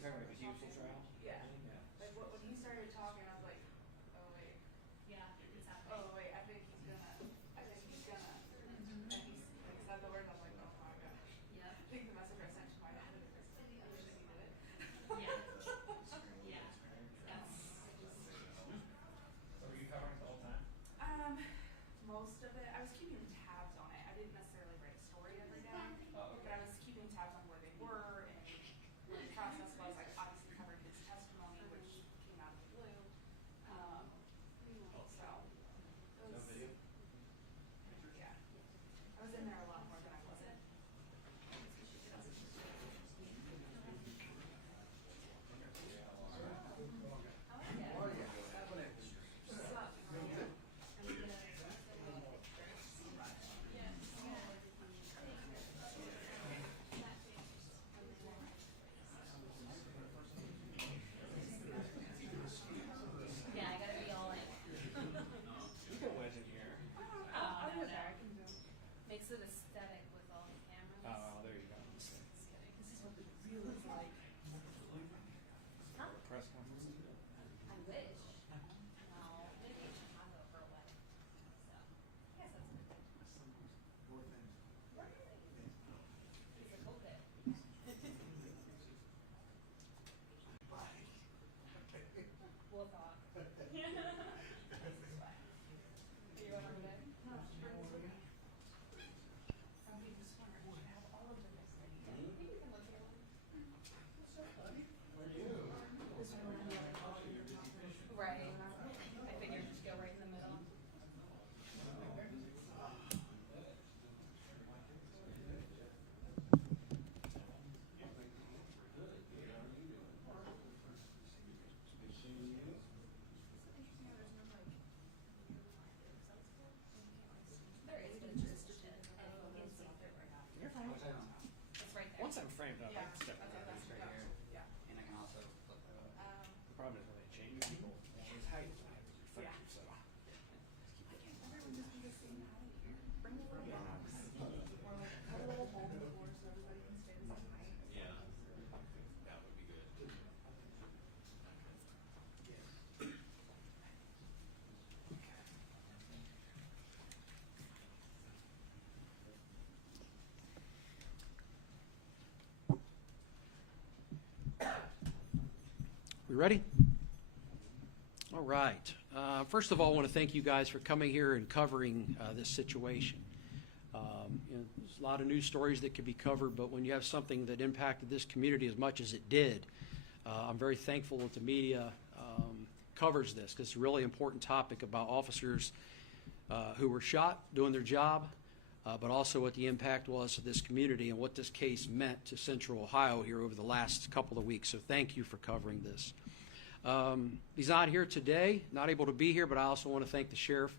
talking about the Houston trial? Yeah. Yeah. Like when he started talking, I was like, oh wait. Yeah, it's happening. Oh wait, I think he's gonna. And he said the words. I was like, oh my gosh. Yep. I think the message I sent to my editor is, I wish that he did it. Yeah. Yeah. That's. So were you covering it the whole time? Most of it. I was keeping tabs on it. I didn't necessarily write a story every day, Oh, but I was keeping tabs on where they were and what the process was. I obviously covered his testimony, which came out of the blue. So it No was, video? yeah, I was in there a lot more than I wasn't. Yeah, I gotta be all like. You can wedge in here. I'll do that. I can do. Makes it aesthetic with all the cameras. Oh, there you go. Just kidding. This is what the real is like. Huh? Press conference. I wish. No, I'm gonna be in Chicago for a wedding. So, I guess that's a good thing. It's a cool day. We'll talk. Do you want to go? No, spring is okay. I'm being smart. I should have all of them this thing. You can look at one. This one and the other one you're talking about. Right. I figured just go right in the middle. There is, but it's just you can't see through right now. You're fine. It's right there. Once I'm framed up, I Yeah, can step that's right that's right right here. Yeah. And I can also flip it up. The problem is when they change people, his height is high with your Yeah. so. Everyone just be the same height. Bring a little box. Or like cut a little hole in the floor so everybody can stay the same height. Yeah, that would be good. We ready? All right. First of all, I want to thank you guys for coming here and covering this situation. There's a lot of news stories that could be covered, but when you have something that impacted this community as much as it did, I'm very thankful that the media covers this, because it's a really important topic about officers who were shot doing their job, but also what the impact was to this community and what this case meant to Central Ohio here over the last couple of weeks. So thank you for covering this. He's not here today, not able to be here, but I also want to thank the sheriff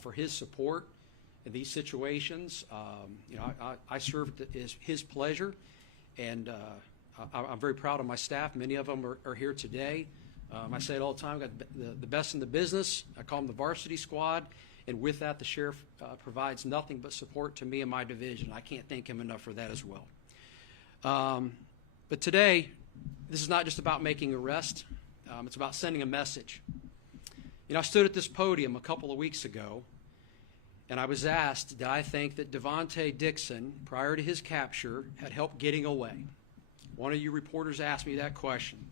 for his support in these situations. I served as his pleasure, and I'm very proud of my staff. Many of them are here today. I say it all the time, I've got the best in the business. I call them the varsity squad, and with that, the sheriff provides nothing but support to me and my division. I can't thank him enough for that as well. But today, this is not just about making arrests. It's about sending a message. I stood at this podium a couple of weeks ago, and I was asked, did I think that Daveonte Dixon, prior to his capture, had help getting away? One of you reporters asked me that question.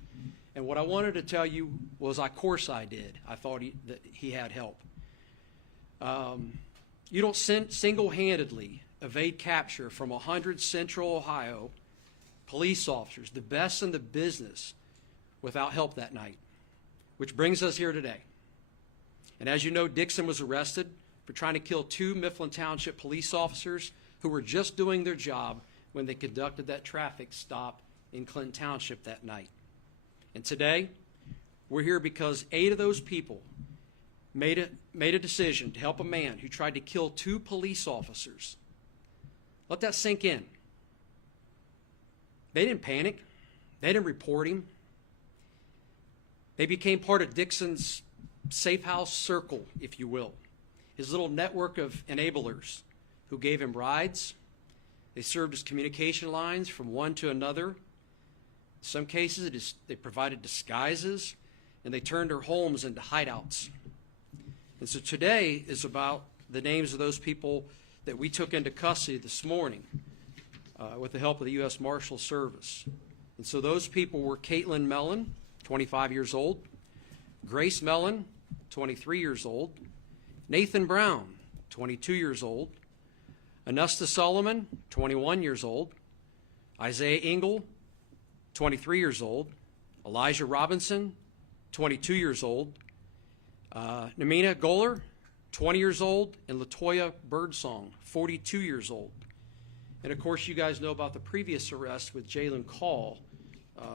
And what I wanted to tell you was, of course I did. I thought that he had help. You don't single-handedly evade capture from 100 Central Ohio police officers, the best in the business, without help that night, which brings us here today. And as you know, Dixon was arrested for trying to kill 2 Mifflin Township police officers who were just doing their job when they conducted that traffic stop in Clinton Township that night. And today, we're here because 8 of those people made a decision to help a man who tried to kill 2 police officers. Let that sink in. They didn't panic. They didn't report him. They became part of Dixon's safe house circle, if you will, his little network of enablers who gave him rides. They served as communication lines from one to another, some cases, they provided disguises, and they turned their homes into hideouts. And so today is about the names of those people that we took into custody this morning with the help of the U.S. Marshal Service. And so those people were Caitlin Mellon, 25 years old, Grace Mellon, 23 years old, Nathan Brown, 22 years old, Anusta Solomon, 21 years old, Isaiah Engel, 23 years old, Elijah Robinson, 22 years old, Namina Goller, 20 years old, and Latoya Birdsong, 42 years old. And of course, you guys know about the previous arrest with Jalen Call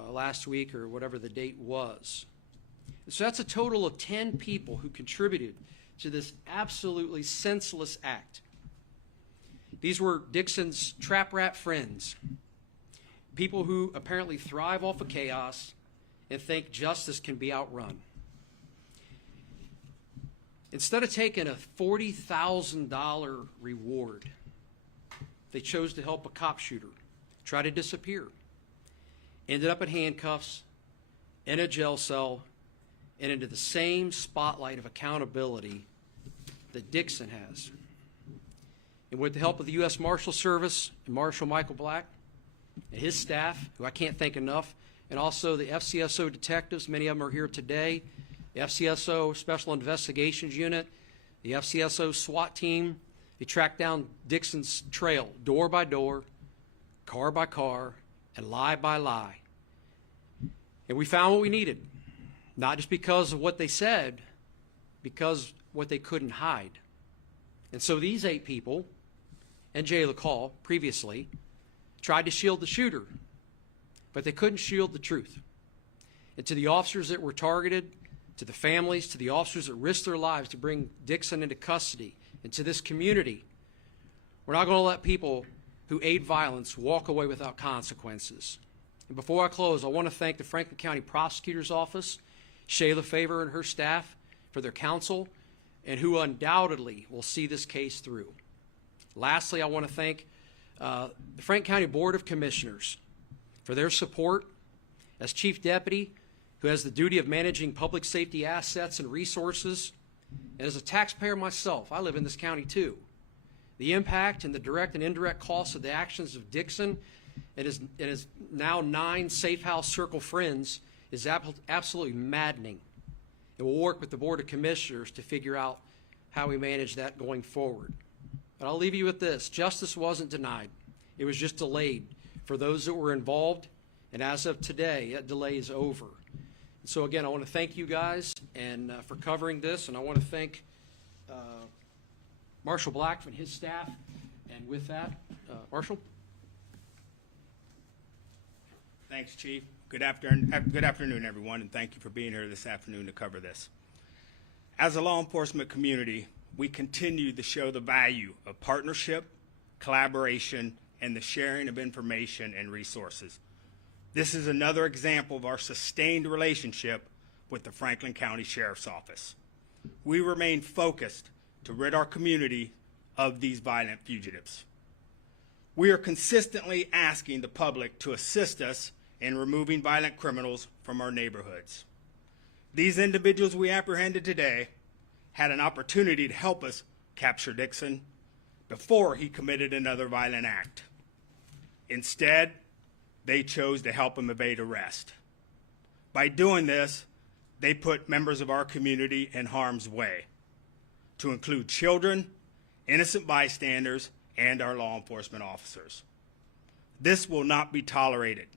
last week, or whatever the date was. So that's a total of 10 people who contributed to this absolutely senseless act. These were Dixon's trap rat friends, people who apparently thrive off of chaos and think justice can be outrun. Instead of taking a $40,000 reward, they chose to help a cop shooter try to disappear. Ended up in handcuffs, in a jail cell, and into the same spotlight of accountability that Dixon has. And with the help of the U.S. Marshal Service and Marshal Michael Black and his staff, who I can't thank enough, and also the FCSO detectives, many of them are here today, the FCSO Special Investigations Unit, the FCSO SWAT team, they tracked down Dixon's trail door by door, car by car, and lie by lie. And we found what we needed, not just because of what they said, because what they couldn't hide. And so these 8 people, and Jay LaCall previously, tried to shield the shooter, but they couldn't shield the truth. And to the officers that were targeted, to the families, to the officers that risked their lives to bring Dixon into custody, and to this community, we're not going to let people who aid violence walk away without consequences. And before I close, I want to thank the Franklin County Prosecutor's Office, Shayla Favor and her staff for their counsel, and who undoubtedly will see this case through. Lastly, I want to thank the Franklin County Board of Commissioners for their support. As Chief Deputy, who has the duty of managing public safety assets and resources, and as a taxpayer myself, I live in this county too. The impact and the direct and indirect costs of the actions of Dixon and his now 9 Safe House Circle friends is absolutely maddening. And we'll work with the Board of Commissioners to figure out how we manage that going forward. But I'll leave you with this. Justice wasn't denied. It was just delayed for those that were involved. And as of today, that delay is over. And so again, I want to thank you guys and for covering this. And I want to thank Marshal Black and his staff. And with that, Marshal. Thanks, Chief. Good afternoon, everyone, and thank you for being here this afternoon to cover this. As a law enforcement community, we continue to show the value of partnership, collaboration, and the sharing of information and resources. This is another example of our sustained relationship with the Franklin County Sheriff's Office. We remain focused to rid our community of these violent fugitives. We are consistently asking the public to assist us in removing violent criminals from our neighborhoods. These individuals we apprehended today had an opportunity to help us capture Dixon before he committed another violent act. Instead, they chose to help him evade arrest. By doing this, they put members of our community in harm's way, to include children, innocent bystanders, and our law enforcement officers. This will not be tolerated.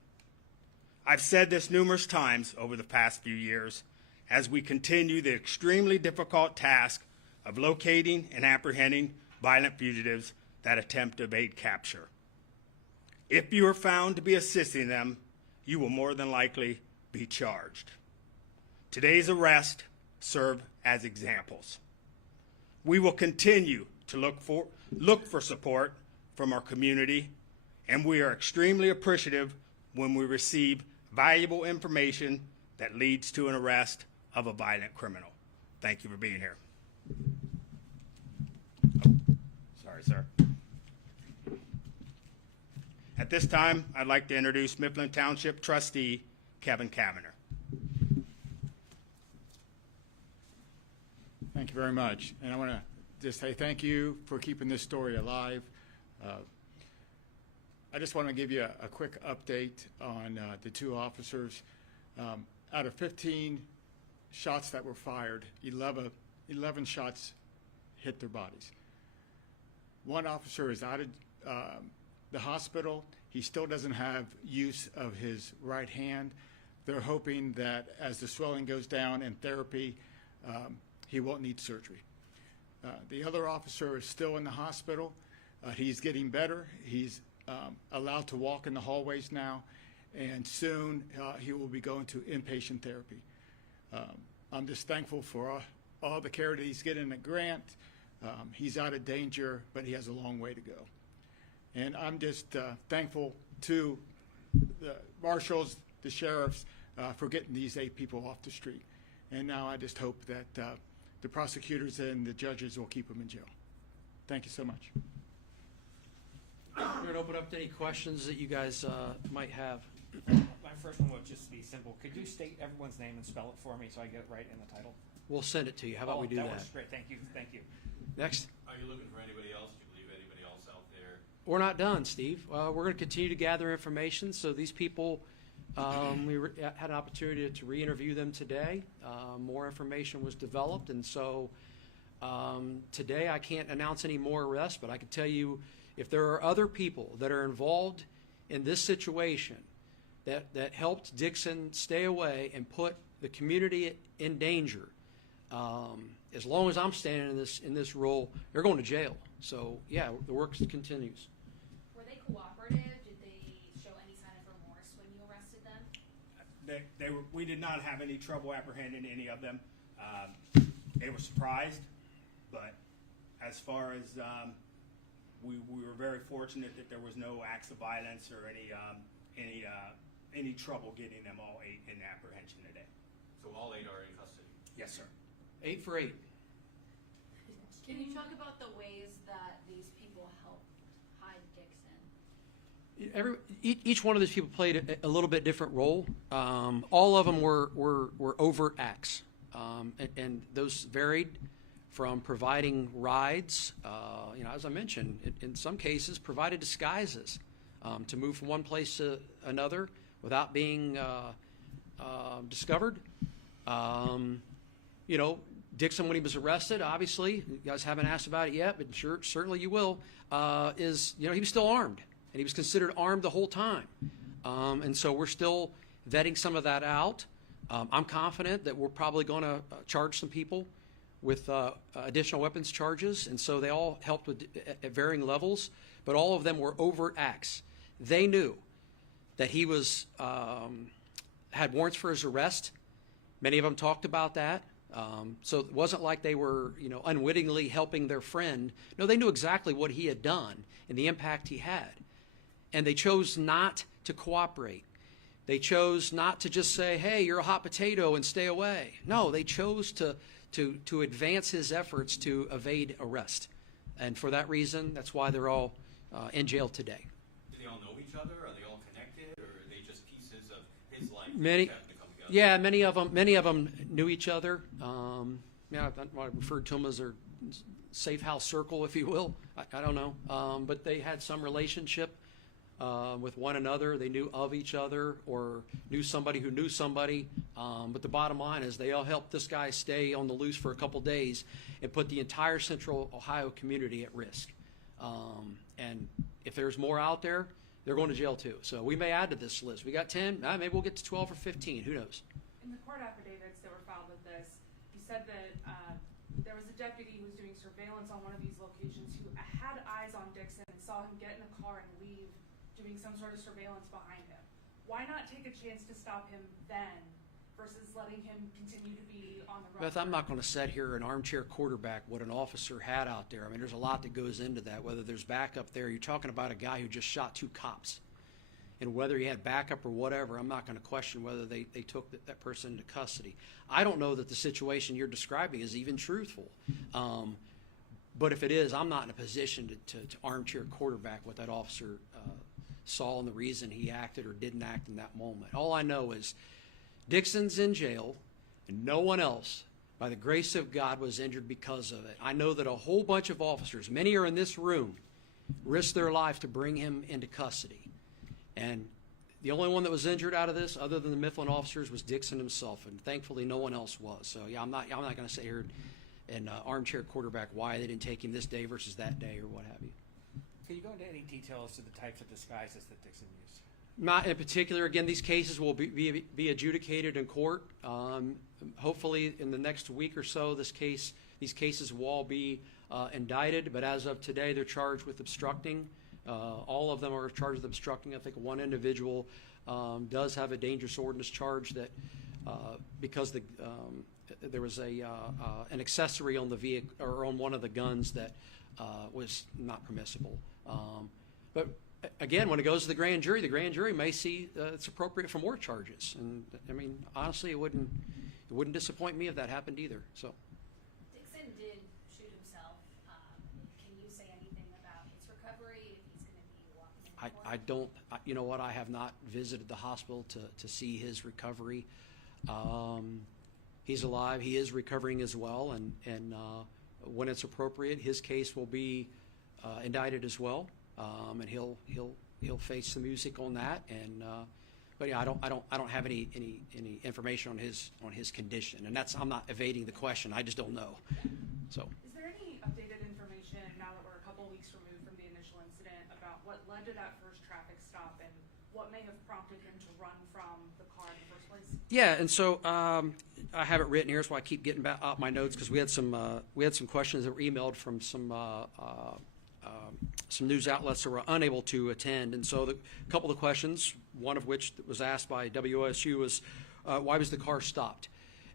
I've said this numerous times over the past few years as we continue the extremely difficult task of locating and apprehending violent fugitives that attempt to evade capture. If you are found to be assisting them, you will more than likely be charged. Today's arrests serve as examples. We will continue to look for support from our community, and we are extremely appreciative when we receive valuable information that leads to an arrest of a violent criminal. Thank you for being here. Sorry, sir. At this time, I'd like to introduce Mifflin Township trustee Kevin Kavanagh. Thank you very much. And I want to just say thank you for keeping this story alive. I just want to give you a quick update on the two officers. Out of 15 shots that were fired, 11 shots hit their bodies. One officer is out of the hospital. He still doesn't have use of his right hand. They're hoping that as the swelling goes down in therapy, he won't need surgery. The other officer is still in the hospital. He's getting better. He's allowed to walk in the hallways now, and soon he will be going to inpatient therapy. I'm just thankful for all the care that he's getting at Grant. He's out of danger, but he has a long way to go. And I'm just thankful to the marshals, the sheriffs, for getting these 8 people off the street. And now I just hope that the prosecutors and the judges will keep them in jail. Thank you so much. We're going to open up to any questions that you guys might have. My first one would just be simple. Could you state everyone's name and spell it for me so I get it right in the title? We'll send it to you. How about we do that? That works great. Thank you. Thank you. Next. Are you looking for anybody else? Do you believe anybody else out there? We're not done, Steve. We're going to continue to gather information. So these people, had an opportunity to re-interview them today. More information was developed, and so today I can't announce any more arrests, but I can tell you if there are other people that are involved in this situation that helped Dixon stay away and put the community in danger, as long as I'm standing in this role, they're going to jail. So yeah, the work continues. Were they cooperative? Did they show any sign of remorse when you arrested them? We did not have any trouble apprehending any of them. They were surprised, but as far as we were very fortunate that there was no acts of violence or any trouble getting them all 8 in apprehension today. So all 8 are in custody? Yes, sir. 8 for 8. Can you talk about the ways that these people helped hide Dixon? Each one of these people played a little bit different role. All of them were overt acts, and those varied from providing rides, as I mentioned, in some cases provided disguises to move from one place to another without being discovered. Dixon, when he was arrested, obviously, you guys haven't asked about it yet, but certainly you will, he was still armed, and he was considered armed the whole time. And so we're still vetting some of that out. I'm confident that we're probably going to charge some people with additional weapons charges, and so they all helped at varying levels, but all of them were overt acts. They knew that he had warrants for his arrest. Many of them talked about that. So it wasn't like they were, unwittingly helping their friend. No, they knew exactly what he had done and the impact he had. And they chose not to cooperate. They chose not to just say, hey, you're a hot potato and stay away. No, they chose to advance his efforts to evade arrest. And for that reason, that's why they're all in jail today. Do they all know each other? Are they all connected? Or are they just pieces of his life Many, that happened to come together? yeah, many of them knew each other. I referred to them as their safe house circle, if you will. I don't know, but they had some relationship with one another. They knew of each other or knew somebody who knew somebody. But the bottom line is they all helped this guy stay on the loose for a couple days and put the entire Central Ohio community at risk. And if there's more out there, they're going to jail too. So we may add to this list. We got 10, maybe we'll get to 12 or 15, who knows? In the court affidavits that were filed with this, he said that there was a deputy who was doing surveillance on one of these locations who had eyes on Dixon and saw him get in a car and leave, doing some sort of surveillance behind him. Why not take a chance to stop him then versus letting him continue to be on the run? Beth, I'm not going to sit here and armchair quarterback what an officer had out there. I mean, there's a lot that goes into that, whether there's backup there. You're talking about a guy who just shot 2 cops. And whether he had backup or whatever, I'm not going to question whether they took that person into custody. I don't know that the situation you're describing is even truthful. But if it is, I'm not in a position to armchair quarterback what that officer saw and the reason he acted or didn't act in that moment. All I know is Dixon's in jail, and no one else, by the grace of God, was injured because of it. I know that a whole bunch of officers, many are in this room, risked their life to bring him into custody. And the only one that was injured out of this, other than the Mifflin officers, was Dixon himself, and thankfully no one else was. So yeah, I'm not going to sit here and armchair quarterback why they didn't take him this day versus that day or what have you. Can you go into any detail as to the types of disguises that Dixon used? Not in particular. Again, these cases will be adjudicated in court. Hopefully, in the next week or so, these cases will all be indicted. But as of today, they're charged with obstructing. All of them are charged with obstructing. I think one individual does have a dangerous ordinance charge that because there was an accessory on the vehicle or on one of the guns that was not permissible. But again, when it goes to the grand jury may see it's appropriate for more charges. And I mean, honestly, it wouldn't disappoint me if that happened either. So. Dixon did shoot himself. Can you say anything about his recovery? If he's going to be walking in I don't. You know what? I have not visited the hospital to see his recovery. He's alive. He is recovering as well, and when it's appropriate, his case will be indicted as well, and he'll face the music on that. And but yeah, I don't have any information on his condition, and I'm not evading the question. I just don't know. So. Is there any updated information now that we're a couple weeks removed from the initial incident about what led to that first traffic stop and what may have prompted him to run from the car in the first place? Yeah, and so I have it written here, so I keep getting back out my notes because we had some questions that were emailed from some news outlets that were unable to attend, and so a couple of questions, one of which was asked by WOSU was why was the car stopped?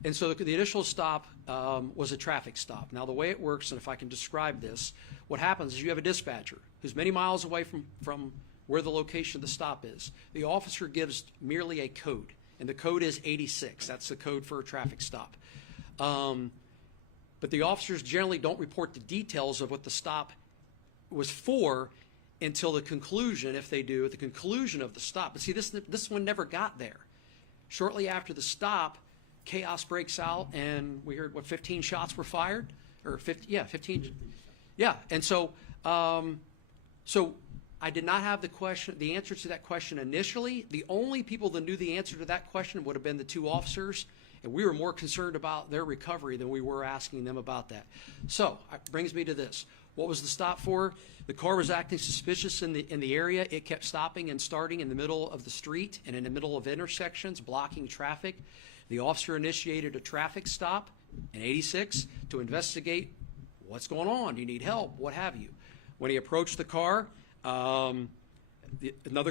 And so the initial stop was a traffic stop. Now the way it works, and if I can describe this, what happens is you have a dispatcher who's many miles away from where the location of the stop is. The officer gives merely a code, and the code is 86. That's the code for a traffic stop. But the officers generally don't report the details of what the stop was for until the conclusion, if they do, at the conclusion of the stop. But see, this one never got there. Shortly after the stop, chaos breaks out, and we heard, 15 shots were fired? Or 15. Yeah, and so I did not have the answer to that question initially. The only people that knew the answer to that question would have been the two officers, and we were more concerned about their recovery than we were asking them about that. So it brings me to this. What was the stop for? The car was acting suspicious in the area. It kept stopping and starting in the middle of the street and in the middle of intersections, blocking traffic. The officer initiated a traffic stop in 86 to investigate what's going on. Do you need help? What have you? When he approached the car, another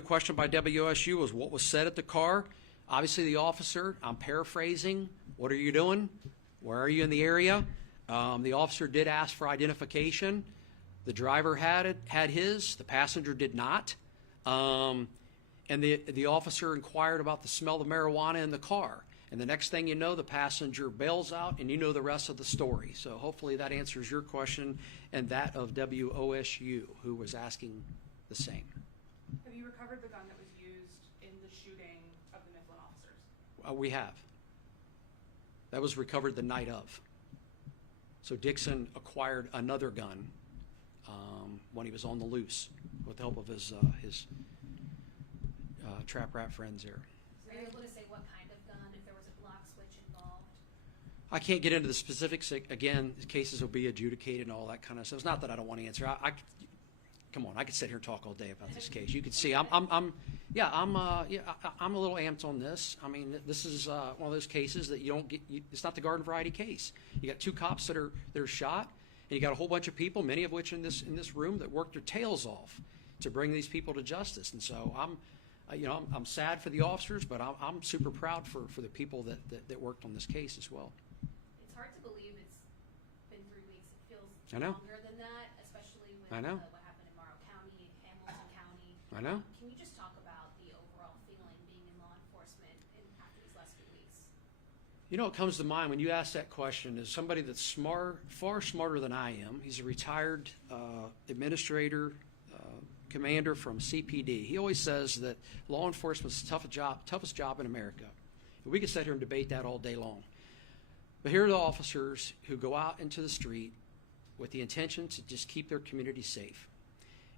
question by WSU was what was said at the car. Obviously, the officer, I'm paraphrasing, what are you doing? Where are you in the area? The officer did ask for identification. The driver had his. The passenger did not. And the officer inquired about the smell of marijuana in the car. And the next thing you know, the passenger bails out, and you know the rest of the story. So hopefully that answers your question and that of WOSU, who was asking the same. Have you recovered the gun that was used in the shooting of the Mifflin officers? We have. That was recovered the night of. So Dixon acquired another gun when he was on the loose with the help of his trap rat friends there. Are you able to say what kind of gun, if there was a block switch involved? I can't get into the specifics. Again, the cases will be adjudicated and all that kind of stuff. It's not that I don't want to answer. Come on, I could sit here and talk all day about this case. You can see I'm a little amped on this. I mean, this is one of those cases that you don't get. It's not the garden variety case. You got two cops that are shot, and you got a whole bunch of people, many of which in this room, that worked their tails off to bring these people to justice. And so I'm sad for the officers, but I'm super proud for the people that worked on this case as well. It's hard to believe it's been 3 weeks. It feels I know. longer than that, especially with I know. What happened in Morrow County, Hamilton County. I know. Can you just talk about the overall feeling being in law enforcement after these last few weeks? You know what comes to mind when you ask that question is somebody that's smart, far smarter than I am. He's a retired administrator, commander from CPD. He always says that law enforcement is the toughest job in America. And we could sit here and debate that all day long. But here are the officers who go out into the street with the intention to just keep their community safe.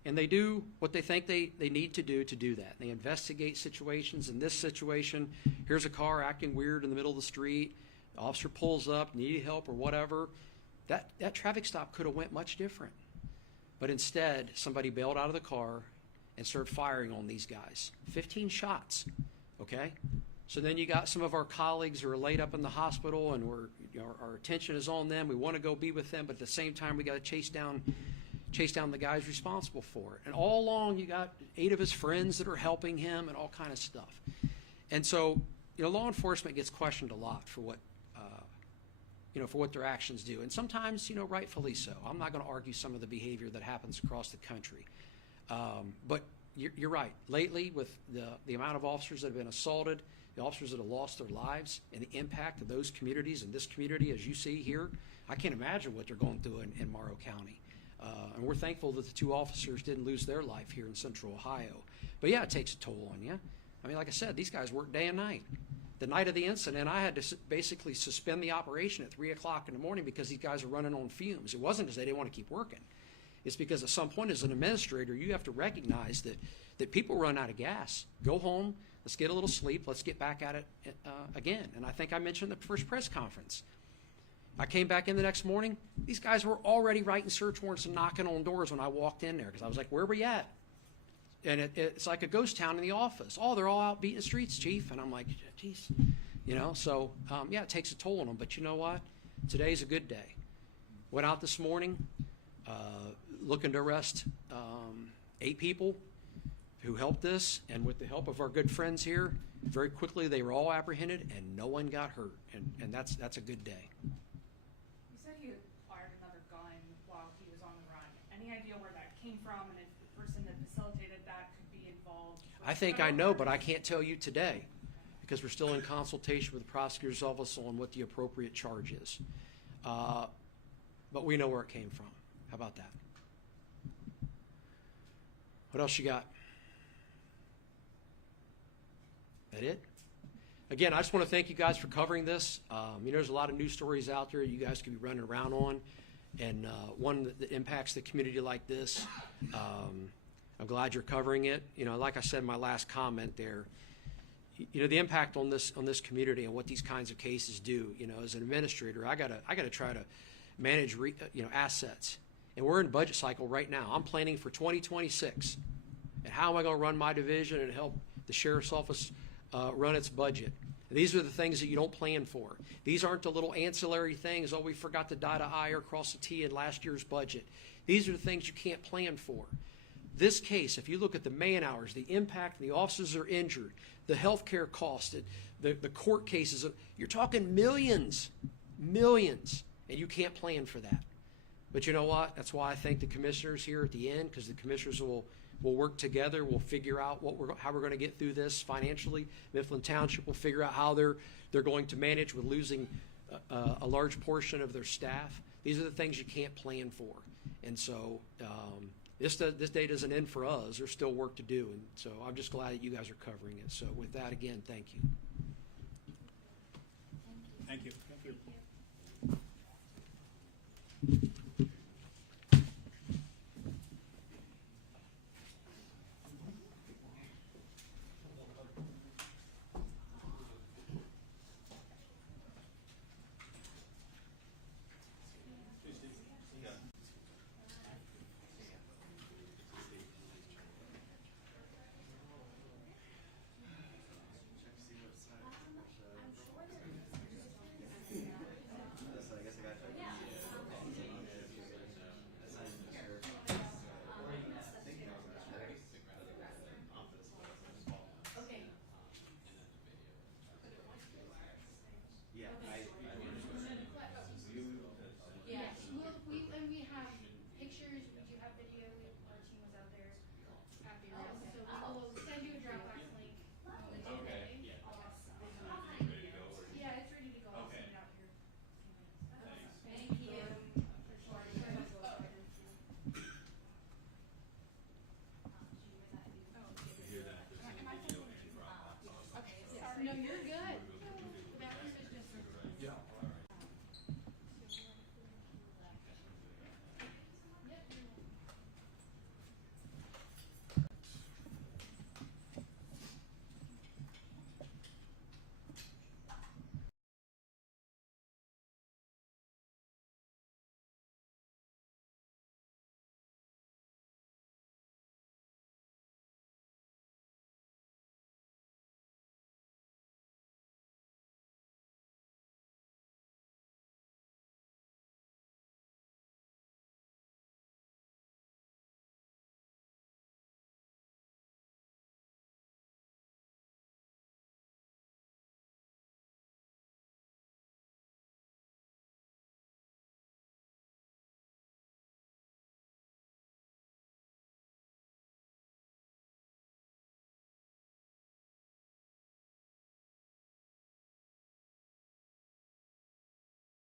And they do what they think they need to do that. They investigate situations. In this situation, here's a car acting weird in the middle of the street. The officer pulls up, needed help or whatever. That traffic stop could have went much different. But instead, somebody bailed out of the car and started firing on these guys. 15 shots, okay? So then you got some of our colleagues who are laid up in the hospital, and our attention is on them. We want to go be with them, but at the same time, we got to chase down the guys responsible for it. And all along, you got 8 of his friends that are helping him and all kind of stuff. And so, law enforcement gets questioned a lot for what their actions do. And sometimes, rightfully so. I'm not going to argue some of the behavior that happens across the country. But you're right. Lately, with the amount of officers that have been assaulted, the officers that have lost their lives, and the impact of those communities and this community, as you see here, I can't imagine what they're going through in Morrow County. And we're thankful that the 2 officers didn't lose their life here in Central Ohio. But yeah, it takes a toll on you. I mean, like I said, these guys work day and night. The night of the incident, I had to basically suspend the operation at 3 o'clock in the morning because these guys are running on fumes. It wasn't because they didn't want to keep working. It's because at some point as an administrator, you have to recognize that people run out of gas. Go home, let's get a little sleep, let's get back at it again. And I think I mentioned the first press conference. I came back in the next morning. These guys were already writing search warrants and knocking on doors when I walked in there because I was like, where are we at? And it's like a ghost town in the office. Oh, they're all out beating the streets, Chief. And I'm like, geez. So, it takes a toll on them. But you know what? Today's a good day. Went out this morning looking to arrest 8 people who helped us. And with the help of our good friends here, very quickly they were all apprehended and no one got hurt. And that's a good day. You said he fired another gun while he was on the run. Any idea where that came from and if the person that facilitated that could be involved? I think I know, but I can't tell you today because we're still in consultation with the prosecutor's office on what the appropriate charge is. But we know where it came from. How about that? What else you got? That it? Again, I just want to thank you guys for covering this. There's a lot of news stories out there you guys could be running around on. And one that impacts the community like this, I'm glad you're covering it. Like I said in my last comment there, the impact on this community and what these kinds of cases do. As an administrator, I gotta try to manage assets, and we're in budget cycle right now. I'm planning for 2026, and how am I going to run my division and help the sheriff's office run its budget? And these are the things that you don't plan for. These aren't the little ancillary things. Oh, we forgot to dot an I or cross a T in last year's budget. These are the things you can't plan for. This case, if you look at the man hours, the impact, the officers are injured, the health care costs, the court cases, you're talking millions, and you can't plan for that. But you know what? That's why I thank the commissioners here at the end, because the commissioners will work together. We'll figure out how we're going to get through this financially. Mifflin Township will figure out how they're going to manage with losing a large portion of their staff. These are the things you can't plan for. And so this day doesn't end for us. There's still work to do. And so I'm just glad that you guys are covering it. So with that, again, thank you. Thank you. Thank you.